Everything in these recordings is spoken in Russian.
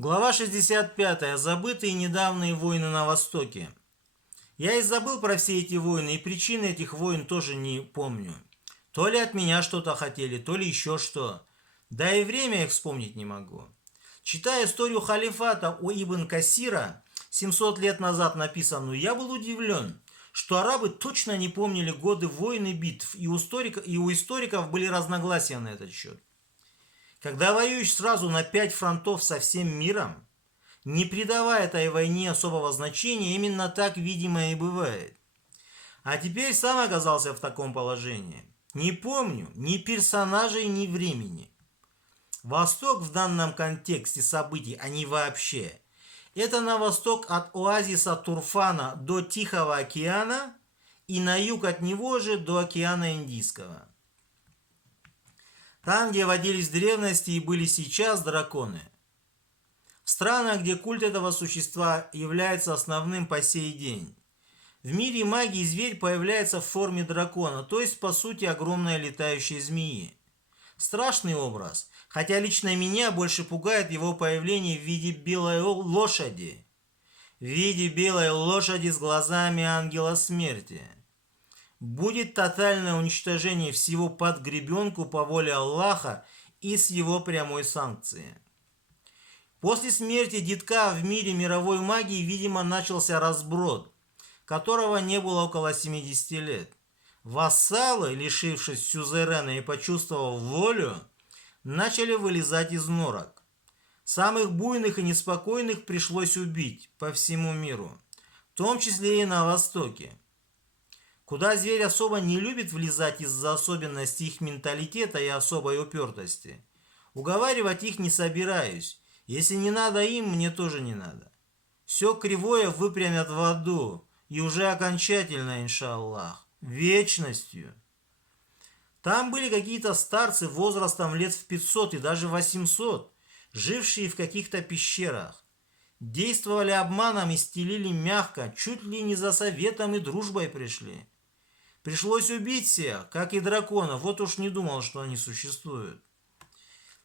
Глава 65. Забытые недавние войны на Востоке. Я и забыл про все эти войны, и причины этих войн тоже не помню. То ли от меня что-то хотели, то ли еще что. Да и время их вспомнить не могу. Читая историю халифата у Ибн Касира, 700 лет назад написанную, я был удивлен, что арабы точно не помнили годы войн и битв, и у историков были разногласия на этот счет. Когда воюешь сразу на 5 фронтов со всем миром, не придавая этой войне особого значения, именно так, видимо, и бывает. А теперь сам оказался в таком положении. Не помню ни персонажей, ни времени. Восток в данном контексте событий, а не вообще. Это на восток от оазиса Турфана до Тихого океана и на юг от него же до океана Индийского. Там, где водились в древности и были сейчас драконы. В странах, где культ этого существа является основным по сей день. В мире магии зверь появляется в форме дракона, то есть по сути огромной летающей змеи. Страшный образ, хотя лично меня больше пугает его появление в виде белой лошади. В виде белой лошади с глазами ангела смерти. Будет тотальное уничтожение всего под гребенку по воле Аллаха и с его прямой санкции. После смерти детка в мире мировой магии, видимо, начался разброд, которого не было около 70 лет. Вассалы, лишившись сюзерена и почувствовав волю, начали вылезать из норок. Самых буйных и неспокойных пришлось убить по всему миру, в том числе и на Востоке. Куда зверь особо не любит влезать из-за особенностей их менталитета и особой упертости. Уговаривать их не собираюсь. Если не надо им, мне тоже не надо. Все кривое выпрямят в аду. И уже окончательно, иншаллах. Вечностью. Там были какие-то старцы возрастом лет в 500 и даже 800, жившие в каких-то пещерах. Действовали обманом и стелили мягко, чуть ли не за советом и дружбой пришли. Пришлось убить всех, как и драконов, вот уж не думал, что они существуют.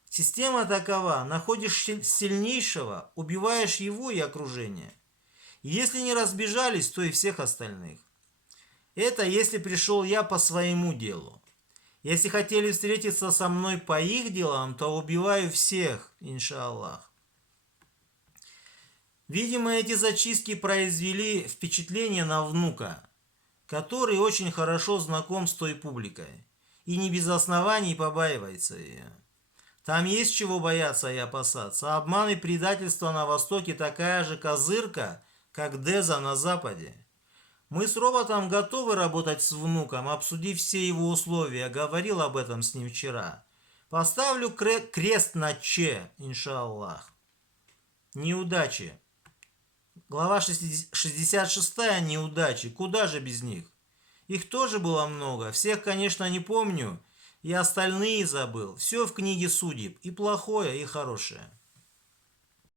Система такова, находишь сильнейшего, убиваешь его и окружение. И если не разбежались, то и всех остальных. Это если пришел я по своему делу. Если хотели встретиться со мной по их делам, то убиваю всех, иншаллах. Видимо, эти зачистки произвели впечатление на внука, который очень хорошо знаком с той публикой и не без оснований побаивается ее. Там есть чего бояться и опасаться. Обман и предательство на Востоке такая же козырка, как Деза на Западе. Мы с роботом готовы работать с внуком, обсудив все его условия, говорил об этом с ним вчера. Поставлю крест на Че, иншаллах. Неудачи. Глава 66. Неудачи. Куда же без них? Их тоже было много. Всех, конечно, не помню. И остальные забыл. Все в книге судеб. И плохое, и хорошее.